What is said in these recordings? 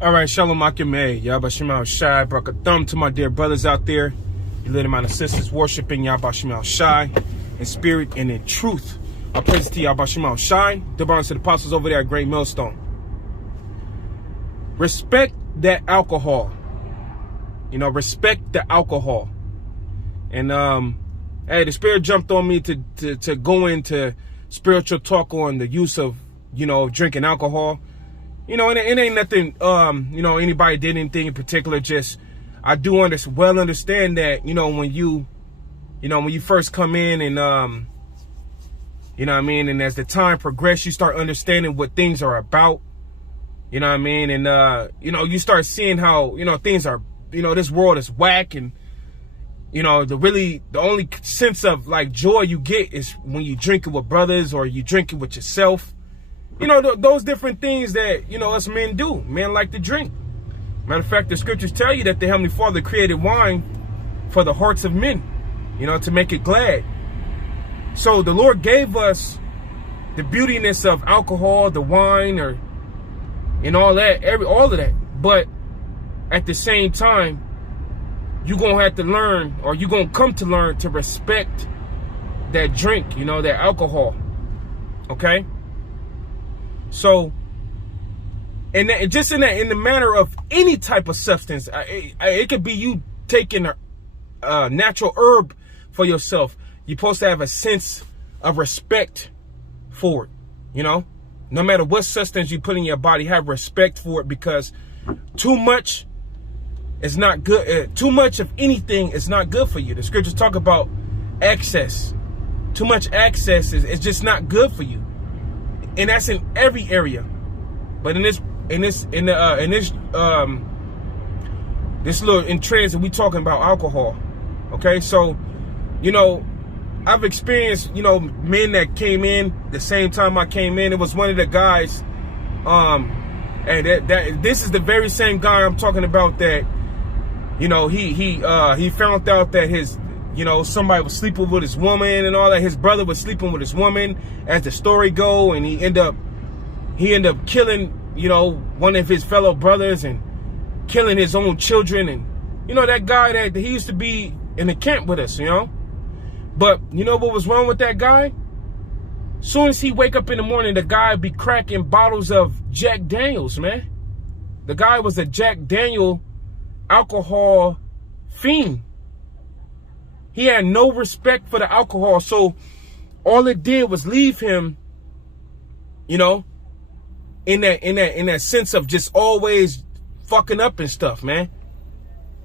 All right, Shalom Akimei, Yabashim Shai, Brakathum to my dear brothers out there. You little my sisters worshiping Yabashim Shai in spirit and in truth. I praise to Yabashim Shai, the brothers to the apostles over there at Great Millstone. Respect that alcohol. You know, respect the alcohol. And hey, the spirit jumped on me to go into spiritual talk on the use of, drinking alcohol. And it ain't nothing, anybody did anything in particular. Just, I do understand that, when you first come in and, and as the time progresses, you start understanding what things are about, and, you start seeing how, things are, this world is whack, and, the only sense of like joy you get is when you drink it with brothers or you drink it with yourself. Those different things that, us men do. Men like to drink. Matter of fact, the scriptures tell you that the Heavenly Father created wine for the hearts of men, to make it glad. So the Lord gave us the beautiness of alcohol, the wine, and all that, all of that. But at the same time, you're going to have to learn, or you're going to come to learn to respect that drink, that alcohol. Okay? So, and just in the matter of any type of substance, it could be you taking a natural herb for yourself. You're supposed to have a sense of respect for it, No matter what substance you put in your body, have respect for it, because too much is not good. Too much of anything is not good for you. The scriptures talk about excess. Too much excess is just not good for you. And that's in every area, but this little in transit, we talking about alcohol. Okay, so I've experienced men that came in the same time I came in. It was one of the guys, and this is the very same guy I'm talking about that he found out that his somebody was sleeping with his woman and all that. His brother was sleeping with his woman, as the story go, and he end up killing, one of his fellow brothers and killing his own children. And, that guy that he used to be in the camp with us, But, what was wrong with that guy? Soon as he wake up in the morning, the guy be cracking bottles of Jack Daniels, man. The guy was a Jack Daniel alcohol fiend. He had no respect for the alcohol, so all it did was leave him, in that sense of just always fucking up and stuff, man.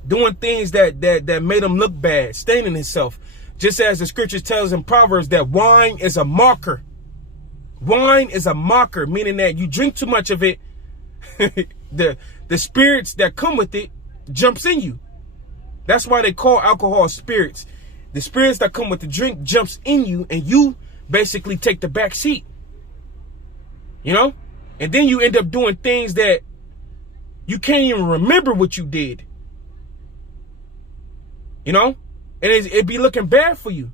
Doing things that made him look bad, staining himself. Just as the scriptures tells in Proverbs that wine is a mocker. Wine is a mocker, meaning that you drink too much of it, the spirits that come with it jumps in you. That's why they call alcohol spirits. The spirits that come with the drink jumps in you, and you basically take the back seat. And then you end up doing things that you can't even remember what you did. And it'd be looking bad for you.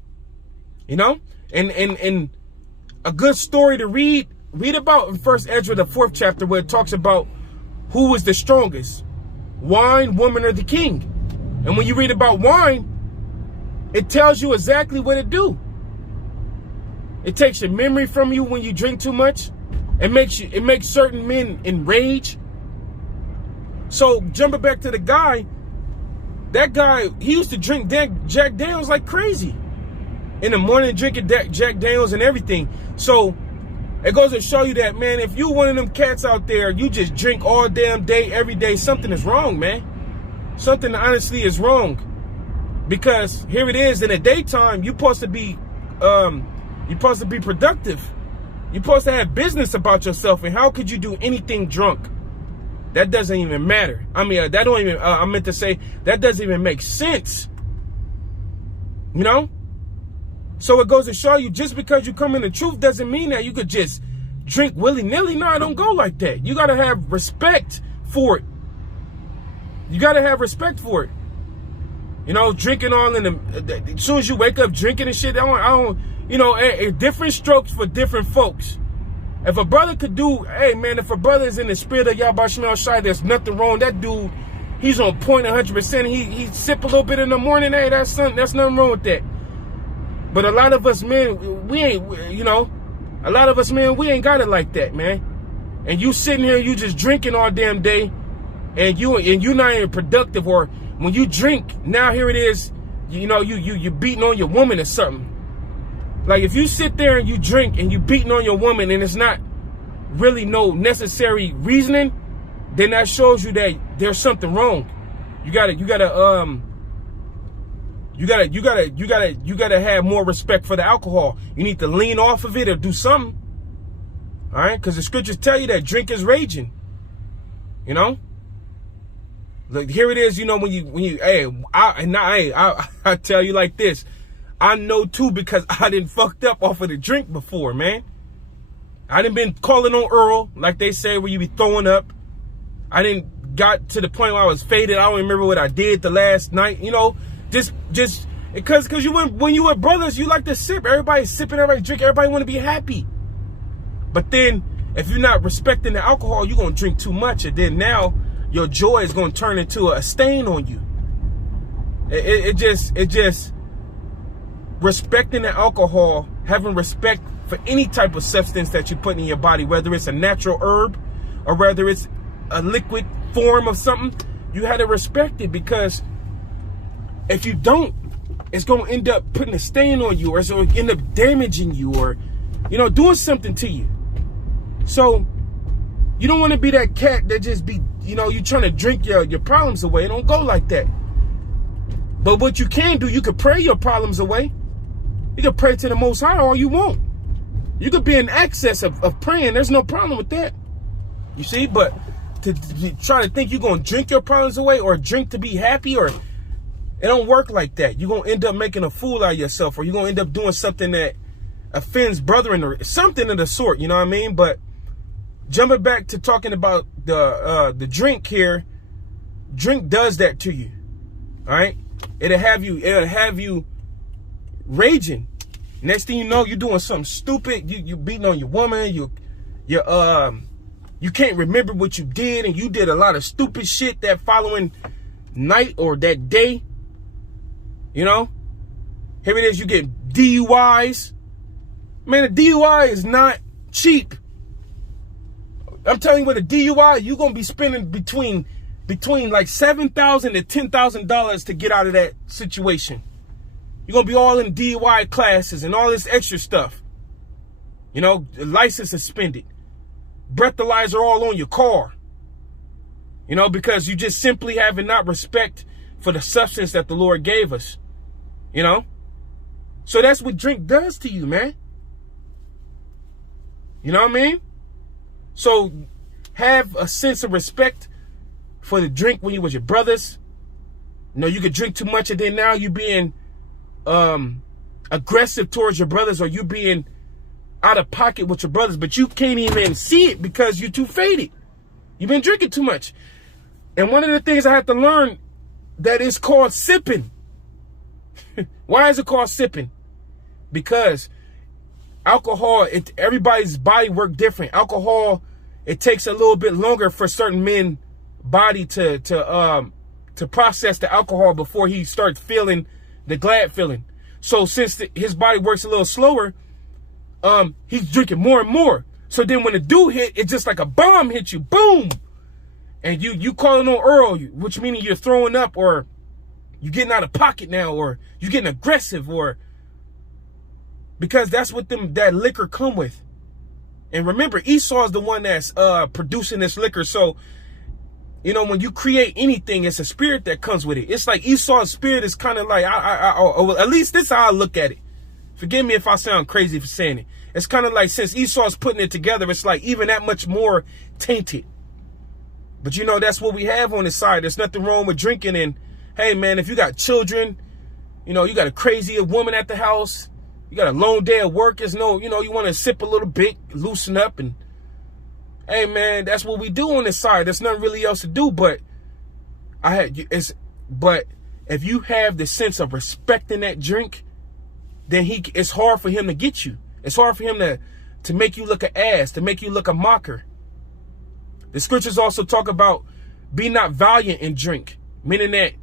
And a good story to read about in 1 Ezra, the 4th chapter, where it talks about who was the strongest, wine, woman, or the king. And when you read about wine, it tells you exactly what it do. It takes your memory from you when you drink too much. It makes certain men enrage. So jumping back to the guy, that guy, he used to drink Jack Daniels like crazy. In the morning, drinking Jack Daniels and everything. So it goes to show you that, man, if you one of them cats out there, you just drink all damn day, every day, something is wrong, man. Something honestly is wrong. Because here it is, in the daytime, you're supposed to be productive. You're supposed to have business about yourself. And how could you do anything drunk? That doesn't even matter. I mean, I meant to say, that doesn't even make sense. So it goes to show you, just because you come in the truth doesn't mean that you could just drink willy-nilly. No, it don't go like that. You got to have respect for it. You got to have respect for it. Drinking all as soon as you wake up drinking and shit, I don't different strokes for different folks. If a brother could do, hey man, if a brother is in the spirit of Yahweh Shemel Shai, there's nothing wrong. That dude, he's on point 100%. He sip a little bit in the morning. Hey, that's nothing wrong with that. But a lot of us men, we ain't, you know, a lot of us men, we ain't got it like that, man. And you sitting here, you just drinking all damn day, and you're not even productive. Or when you drink, now here it is, you know, you're beating on your woman or something. Like if you sit there and you drink and you beating on your woman and it's not really no necessary reasoning, then that shows you that there's something wrong. You gotta have more respect for the alcohol. You need to lean off of it or do something. All right, because the scriptures tell you that drink is raging. You know, look, here it is. You know, when you, hey, I tell you like this. I know too, because I done fucked up off of the drink before, man. I done been calling on Earl, like they say, where you be throwing up. I didn't got to the point where I was faded. I don't remember what I did the last night. You know, just because when you with brothers, you like to sip. Everybody's sipping, everybody drink, everybody want to be happy. But then if you're not respecting the alcohol, you're gonna drink too much, and then now your joy is gonna turn into a stain on you. It just respecting the alcohol, having respect for any type of substance that you put in your body, whether it's a natural herb or whether it's a liquid form of something, you had to respect it, because if you don't, it's going to end up putting a stain on you, or it's going to end up damaging you, or, you know, doing something to you. So you don't want to be that cat that just be, you know, you trying to drink your problems away. It don't go like that. But what you can do, you can pray your problems away. You can pray to the Most High all you want. You could be in excess of praying. There's no problem with that. You see, but to try to think you're going to drink your problems away or drink to be happy, or it don't work like that. You're going to end up making a fool out of yourself, or you're going to end up doing something that offends brethren or something of the sort. You know what I mean? But jumping back to talking about the drink here, drink does that to you. All right? It'll have you raging. Next thing you know, you're doing something stupid. You beating on your woman. You can't remember what you did, and you did a lot of stupid shit that following night or that day. You know, here it is. You get DUIs. Man, a DUI is not cheap. I'm telling you, with a DUI, you're gonna be spending between like $7,000 to $10,000 to get out of that situation. You're going to be all in DUI classes and all this extra stuff. You know, license suspended. Breathalyzer all on your car. You know, because you just simply having not respect for the substance that the Lord gave us. You know? So that's what drink does to you, man. You know what I mean? So have a sense of respect for the drink when you with your brothers. You know, you could drink too much and then now you being aggressive towards your brothers, or you being out of pocket with your brothers, but you can't even see it because you're too faded. You've been drinking too much. And one of the things I had to learn, that is called sipping. Why is it called sipping? Because alcohol, everybody's body work different. Alcohol, it takes a little bit longer for certain men body to process the alcohol before he starts feeling the glad feeling. So since his body works a little slower, he's drinking more and more. So then when the dude hit, it's just like a bomb hit you, boom, and you calling on Earl, which meaning you're throwing up, or you getting out of pocket now, or you getting aggressive, or because that's what that liquor come with. And remember, Esau is the one that's producing this liquor. So, you know, when you create anything, it's a spirit that comes with it. It's like Esau's spirit is kind of like, at least this is how I look at it. Forgive me if I sound crazy for saying it. It's kind of like, since Esau's putting it together, it's like even that much more tainted. But you know, that's what we have on the side. There's nothing wrong with drinking. And hey, man, if you got children, you know, you got a crazy woman at the house, you got a long day at work, you want to sip a little bit, loosen up, and hey, man, that's what we do on this side. There's nothing really else to do. But but if you have the sense of respecting that drink, then it's hard for him to get you. It's hard for him to make you look an ass, to make you look a mocker. The scriptures also talk about be not valiant in drink, meaning that,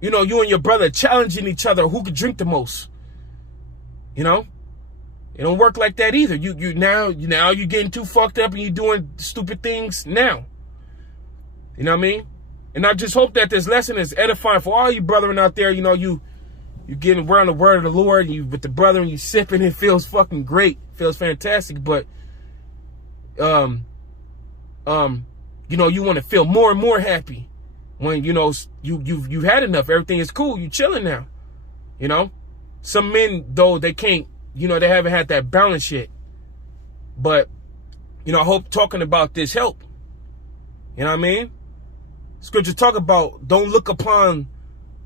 you know, you and your brother challenging each other who could drink the most. You know, it don't work like that either. Now you're getting too fucked up and you're doing stupid things now. You know what I mean? And I just hope that this lesson is edifying for all you brethren out there. You know, you getting around the word of the Lord, and you with the brother, and you sipping. It feels fucking great. It feels fantastic. But you know, you want to feel more and more happy when, you know, you've had enough. Everything is cool. You chilling now. You know, some men, though, they can't, you know, they haven't had that balance yet. But, you know, I hope talking about this help. You know what I mean? Scripture talk about don't look upon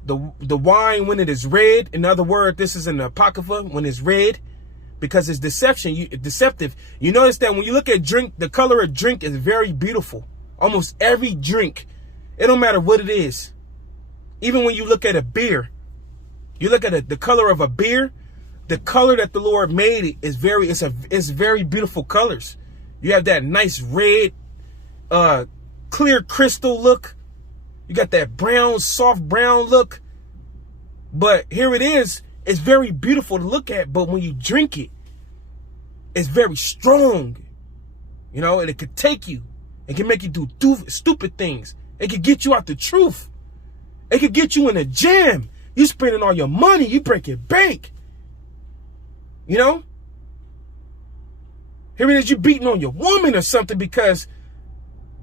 the wine when it is red. In other words, this is in the Apocrypha, when it's red, because it's deceptive. You notice that when you look at drink, the color of drink is very beautiful. Almost every drink, it don't matter what it is. Even when you look at a beer, you look at the color of a beer, the color that the Lord made it's very beautiful colors. You have that nice red, clear crystal look. You got that brown, soft brown look. But here it is. It's very beautiful to look at. But when you drink it, it's very strong. You know, and it could take you. It can make you do stupid things. It could get you out the truth. It could get you in a jam. You spending all your money. You breaking bank. You know? Here it is. You beating on your woman or something because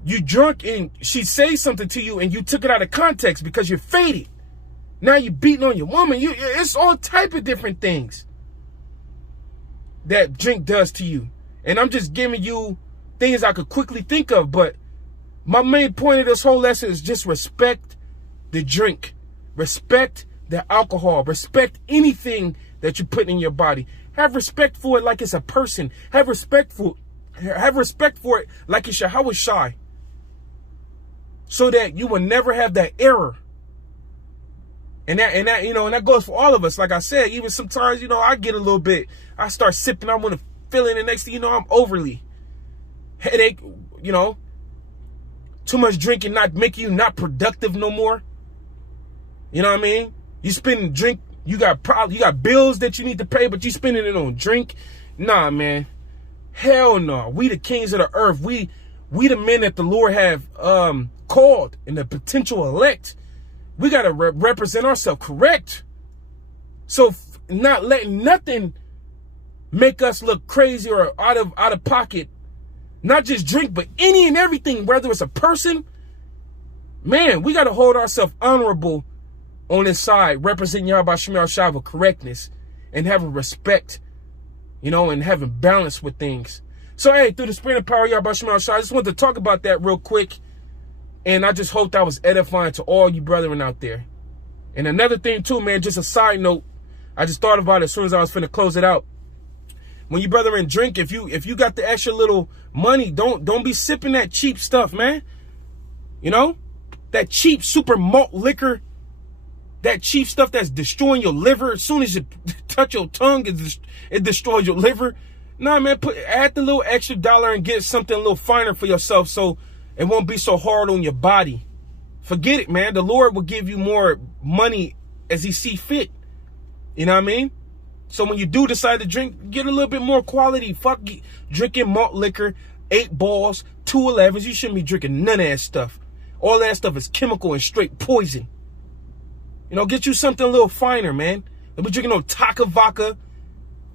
you drunk and she says something to you and you took it out of context because you're faded. Now you're beating on your woman. It's all type of different things that drink does to you. And I'm just giving you things I could quickly think of. But my main point of this whole lesson is just respect the drink. Respect the alcohol. Respect anything that you put in your body. Have respect for it like it's a person. Have respect for it like it's Yahweh Shai. So that you will never have that error. And that, you know, and that goes for all of us. Like I said, even sometimes, you know, I get a little bit, I start sipping, I want to feel it, and next thing you know, I'm overly. Headache, you know, too much drinking not make you not productive no more. You know what I mean? You spend drink, you got bills that you need to pay, but you spending it on drink. Nah, man. Hell no. We the kings of the earth. We the men that the Lord have called and the potential elect. We got to represent ourselves correct. So not letting nothing make us look crazy or out of pocket. Not just drink, but any and everything, whether it's a person. Man, we got to hold ourselves honorable on this side, representing Yahweh Shemel Shai with correctness and having respect, you know, and having balance with things. So, hey, through the spirit and power of Yahweh Shemel Shai, I just wanted to talk about that real quick. And I just hope that was edifying to all you brethren out there. And another thing too, man, just a side note. I just thought about it as soon as I was finna close it out. When you brethren drink, if you got the extra little money, don't be sipping that cheap stuff, man. You know? That cheap super malt liquor. That cheap stuff that's destroying your liver. As soon as you touch your tongue, it destroys your liver. Nah, man, add the little extra dollar and get something a little finer for yourself so it won't be so hard on your body. Forget it, man. The Lord will give you more money as he see fit. You know what I mean? So when you do decide to drink, get a little bit more quality. Fuck drinking malt liquor, 8 balls, 2 11s. You shouldn't be drinking none of that stuff. All that stuff is chemical and straight poison. You know, get you something a little finer, man. Don't be drinking no Taka vodka.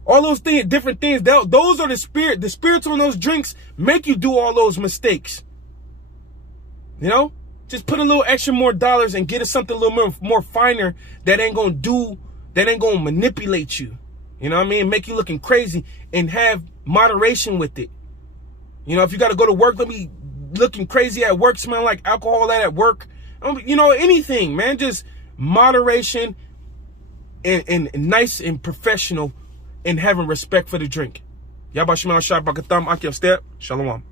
All those things, different things. Those are the spirit. The spirits on those drinks make you do all those mistakes. You know, just put a little extra more dollars and get us something a little more finer that ain't gonna manipulate you. You know what I mean? Make you looking crazy and have moderation with it. You know, if you got to go to work, don't be looking crazy at work, smelling like alcohol at work. You know, anything, man. Just moderation and nice and professional and having respect for the drink. Yabba Shema Shah Bakatam Akia Step. Shalom.